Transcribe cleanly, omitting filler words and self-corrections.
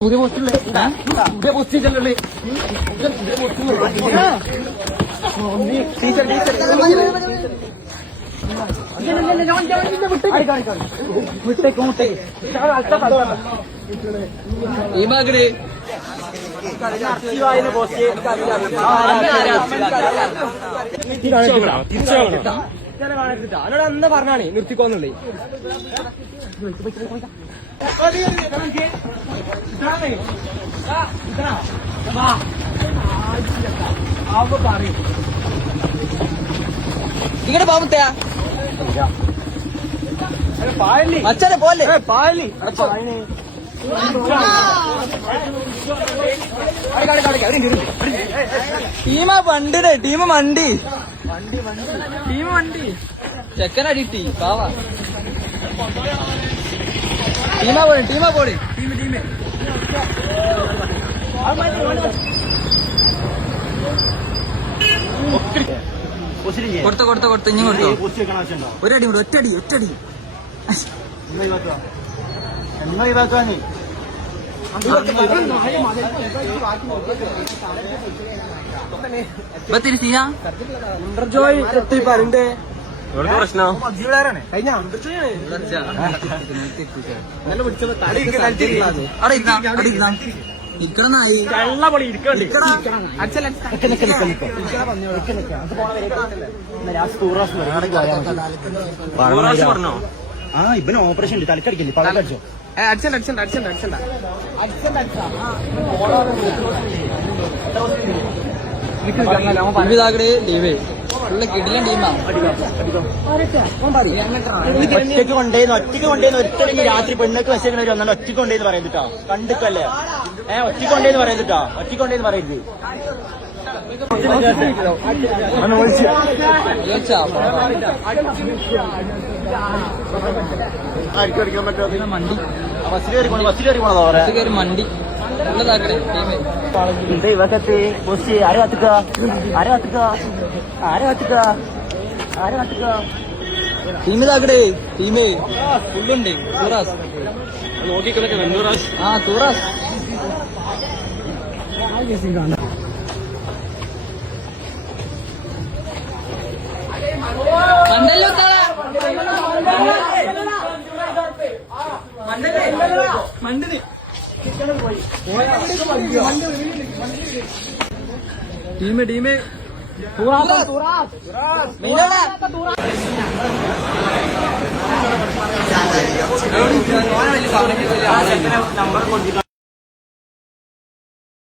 പുതിയ പോസ്റ്റില്ലേ പുതിയ പോസ്റ്റ് ചെല്ലല്ലേ ഈ ബാഗില് എന്നോട് അന്ന് പറഞ്ഞാണ് നിർത്തിക്കോന്നുള്ളേ. ഇങ്ങോട്ട് പോകത്തയാ അച്ഛനെ പോലെ പാലി ടീമാ വണ്ടിയുടെ ടീം വണ്ടി ചെക്കനടിട്ടി പാവാ ടീമാ പോടി കൊടുത്ത ഇഞ്ഞും കൊടുത്തോ. ഒരടി കൂടെ ഒറ്റടി തിരിച്ചാ പ്രശ്നം ഇക്കണായി പറഞ്ഞോ. ആ ഇവന് ഓപ്പറേഷൻ ഉണ്ട്, തലക്കടിക്കല്ലേ പളക്കടിച്ചോ. ലീവ് കിടിലൻ ടീമാ. ഒറ്റയ്ക്ക് കൊണ്ടേന്ന് ഒറ്റയ്ക്ക് രാത്രി പെണ്ണൊക്കെ വെച്ചേക്കുന്നവര് വന്നാലും ഒറ്റയ്ക്ക് കൊണ്ടേന്ന് പറയുന്നിട്ടോ. കണ്ടിക്കല്ലേ ഒറ്റയ്ക്ക് കൊണ്ടേന്ന് പറയുന്നിട്ടോ. ഒറ്റയ്ക്ക് കൊണ്ടേന്ന് പറയരുത്. മണ്ടി ഇവക്കത്ത് ആരെ കത്തുക ടീമിതാക്കടേ ടീമേ ഫുള്ളുണ്ട്. തൂറാസ് ആ തൂറാസ് മണ്ടല് ടീമേ നമ്പർ